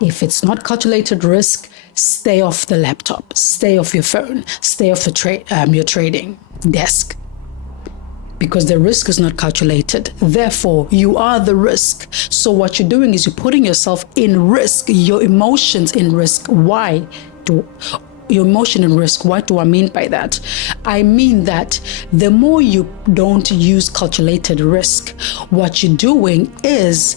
If it's not calculated risk, stay off the laptop, stay off your phone, stay off the your trading desk, because the risk is not calculated. Therefore, you are the risk. So what you're doing is you're putting yourself in risk, your emotions in risk. Why? Your emotion in risk. What do I mean by that? I mean that the more you don't use calculated risk, what you're doing is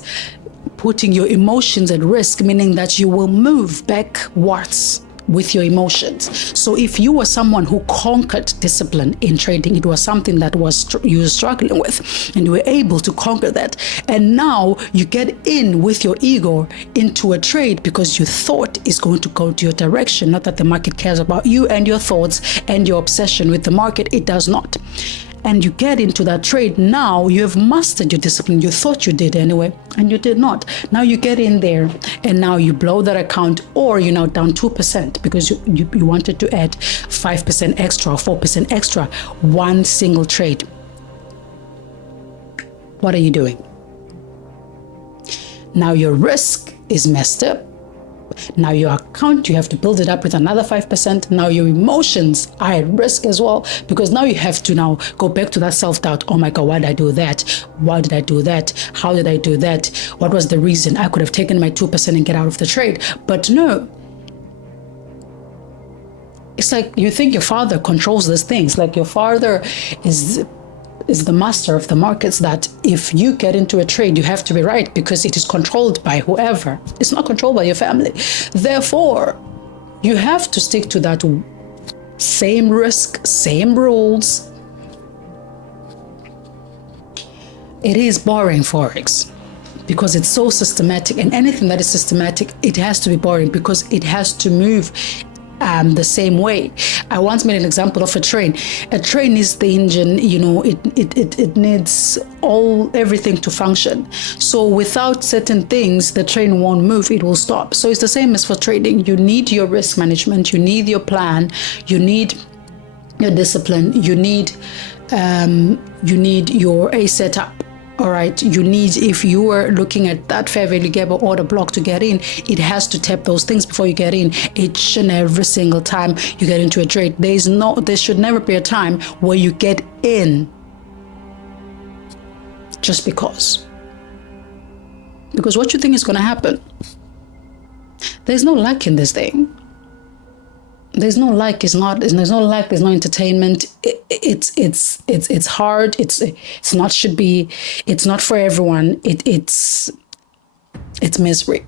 putting your emotions at risk, meaning that you will move backwards with your emotions. So if you were someone who conquered discipline in trading, it was something that you were struggling with, and you were able to conquer that. And now you get in with your ego into a trade because you thought it's going to go to your direction. Not that the market cares about you and your thoughts and your obsession with the market. It does not. And you get into that trade. Now you have mastered your discipline. You thought you did anyway, and you did not. Now you get in there, and now you blow that account, or you're now down 2% because you wanted to add 5% extra or 4% extra, one single trade. What are you doing? Now your risk is messed up. Now your account, you have to build it up with another 5%. Now your emotions are at risk as well, because now you have to now go back to that self-doubt. Oh my God, why did I do that? Why did I do that? How did I do that? What was the reason? I could have taken my 2% and get out of the trade. But no. It's like you think your father controls these things. Like your father is the master of the markets, that if you get into a trade, you have to be right because it is controlled by whoever. It's not controlled by your family. Therefore, you have to stick to that same risk, same rules. It is boring, Forex, because it's so systematic, and anything that is systematic, it has to be boring because it has to move the same way. I once made an example of a train. A train is the engine, it needs everything to function. So without certain things, the train won't move, it will stop. So it's the same as for trading. You need your risk management, you need your plan, you need your discipline, you need your A setup. All right, you need, if you are looking at that fair value gap or order block to get in, it has to tap those things before you get in. Each and every single time you get into a trade, there should never be a time where you get in just because what you think is going to happen. There's no luck in this thing. There's no luck. There's no luck. There's no entertainment. It's hard. It's not for everyone. It's misery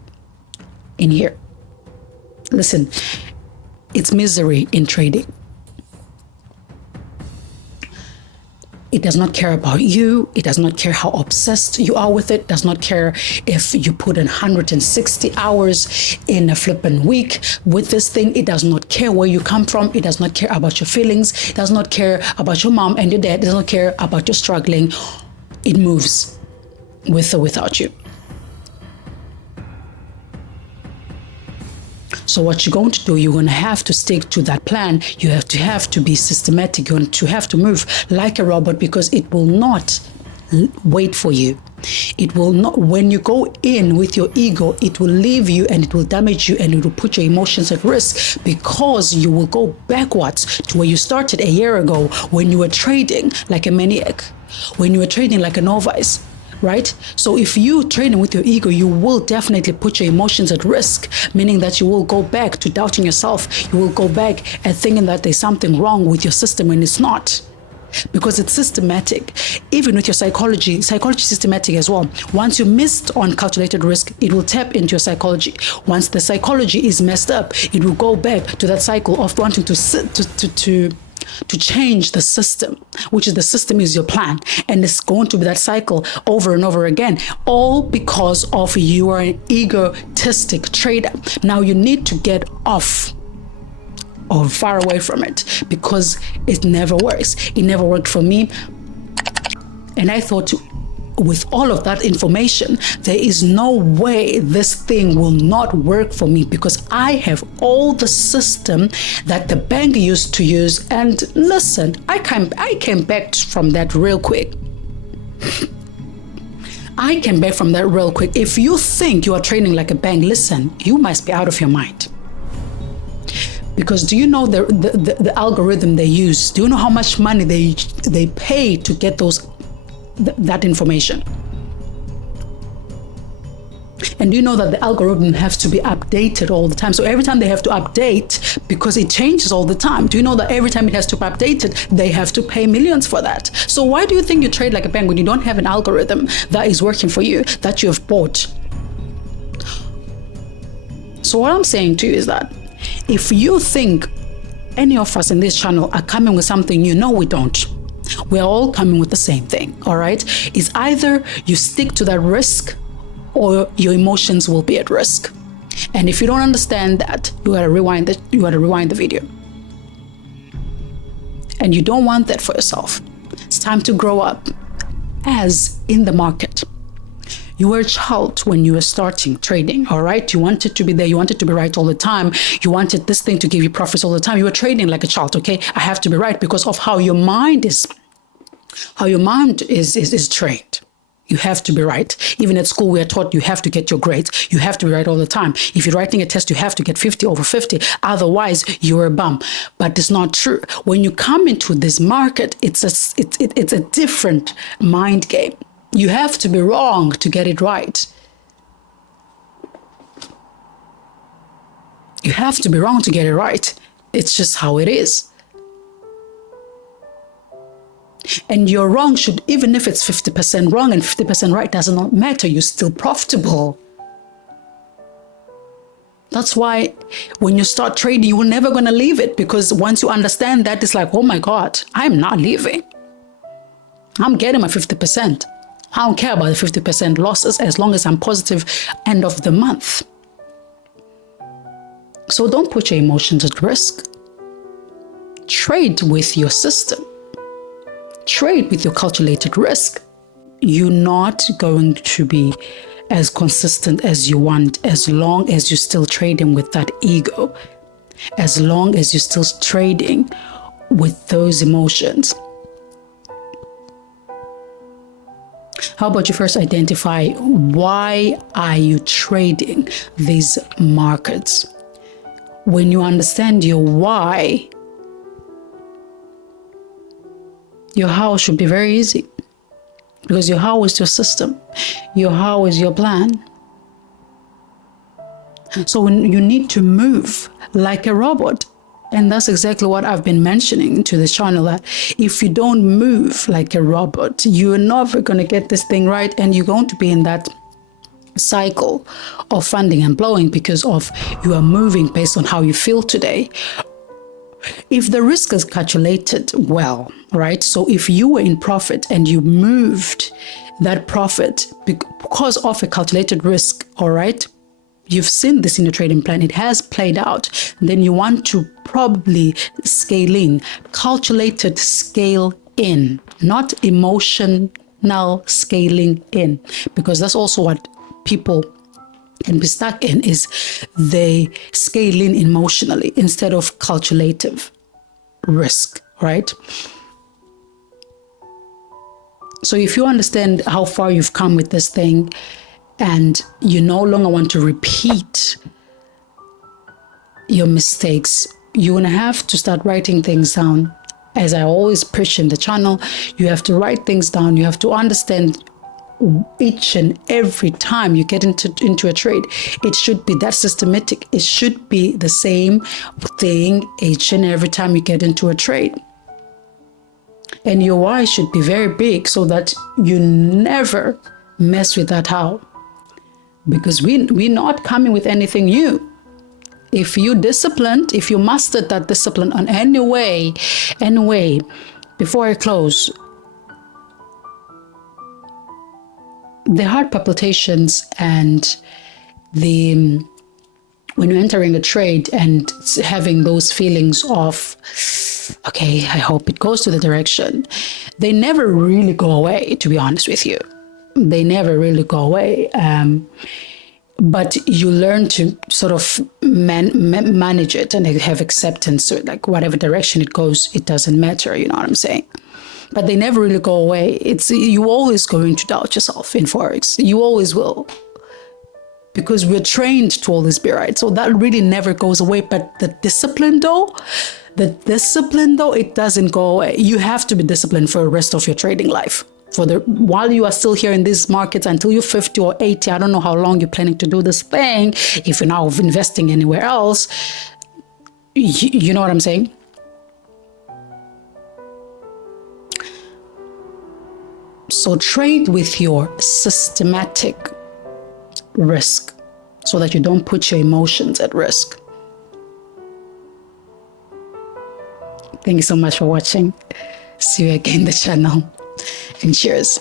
in here. Listen, it's misery in trading. It does not care about you. It does not care how obsessed you are with it. It does not care if you put in 160 hours in a flipping week with this thing. It does not care where you come from. It does not care about your feelings. It does not care about your mom and your dad. It does not care about your struggling. It moves with or without you. So what you're going to do, you're going to have to stick to that plan. You have to be systematic. You're going to have to move like a robot, because it will not wait for you. It will not, when you go in with your ego, it will leave you and it will damage you and it will put your emotions at risk, because you will go backwards to where you started a year ago when you were trading like a maniac, when you were trading like a novice. Right? So if you trading with your ego, you will definitely put your emotions at risk, meaning that you will go back to doubting yourself. You will go back and thinking that there's something wrong with your system when it's not, because it's systematic. Even with your psychology is systematic as well. Once you missed on calculated risk, it will tap into your psychology. Once the psychology is messed up, it will go back to that cycle of wanting to change the system, which is the system is your plan. And it's going to be that cycle over and over again, all because of you are an egotistic trader. Now you need to get off or far away from it, because it never works. It never worked for me. And I thought, with all of that information, there is no way this thing will not work for me, because I have all the system that the bank used to use. And listen, I came back from that real quick. I can bet from that real quick. If you think you are trading like a bank, listen, you must be out of your mind. Because do you know the algorithm they use? Do you know how much money they pay to get that information? And do you know that the algorithm has to be updated all the time? So every time they have to update, because it changes all the time. Do you know that every time it has to be updated, they have to pay millions for that? So why do you think you trade like a bank when you don't have an algorithm that is working for you, that you have bought? So what I'm saying to you is that if you think any of us in this channel are coming with something new, no, we don't. We're all coming with the same thing, all right? It's either you stick to that risk or your emotions will be at risk. And if you don't understand that, you gotta rewind the video. And you don't want that for yourself. It's time to grow up as in the market. You were a child when you were starting trading, all right? You wanted to be there. You wanted to be right all the time. You wanted this thing to give you profits all the time. You were trading like a child, okay? I have to be right because of how your mind is trained. You have to be right. Even at school, we are taught you have to get your grades. You have to be right all the time. If you're writing a test, you have to get 50 over 50. Otherwise, you're a bum. But it's not true. When you come into this market, it's a different mind game. You have to be wrong to get it right. You have to be wrong to get it right. It's just how it is. And your wrong should, even if it's 50% wrong and 50% right, does not matter. You're still profitable. That's why when you start trading, you're never going to leave it, because once you understand that, it's like, oh my God, I'm not leaving. I'm getting my 50%. I don't care about the 50% losses as long as I'm positive end of the month. So don't put your emotions at risk. Trade with your system. Trade with your calculated risk. You're not going to be as consistent as you want as long as you're still trading with that ego, as long as you're still trading with those emotions. How about you first identify why are you trading these markets? When you understand your why, your how should be very easy, because your how is your system. Your how is your plan. So when you need to move like a robot, and that's exactly what I've been mentioning to this channel, that if you don't move like a robot, you're never going to get this thing right, and you're going to be in that cycle of funding and blowing because of you are moving based on how you feel today. If the risk is calculated well, right? So if you were in profit and you moved that profit because of a calculated risk, all right? You've seen this in your trading plan. It has played out. Then you want to probably scale in, calculated scale in, not emotional scaling in, because that's also what people can be stuck in, is they scale in emotionally instead of calculative risk, right? So if you understand how far you've come with this thing and you no longer want to repeat your mistakes, you're going to have to start writing things down. As I always preach in the channel, you have to write things down. You have to understand each and every time you get into a trade, it should be that systematic. It should be the same thing each and every time you get into a trade. And your why should be very big so that you never mess with that how. Because we're not coming with anything new. If you disciplined, if you mastered that discipline on any way, before I close, the heart palpitations and when you're entering a trade and having those feelings of, okay, I hope it goes to the direction, they never really go away, to be honest with you. They never really go away. But you learn to sort of manage it and have acceptance to it. Like whatever direction it goes, it doesn't matter. You know what I'm saying? but they never really go away. You always going to doubt yourself in Forex. You always will. Because we're trained to always be right. So that really never goes away. But the discipline though, it doesn't go away. You have to be disciplined for the rest of your trading life. While you are still here in these markets, until you're 50 or 80, I don't know how long you're planning to do this thing. If you're now investing anywhere else, you know what I'm saying? So trade with your systematic risk so that you don't put your emotions at risk. Thank you so much for watching. See you again on the channel, and cheers.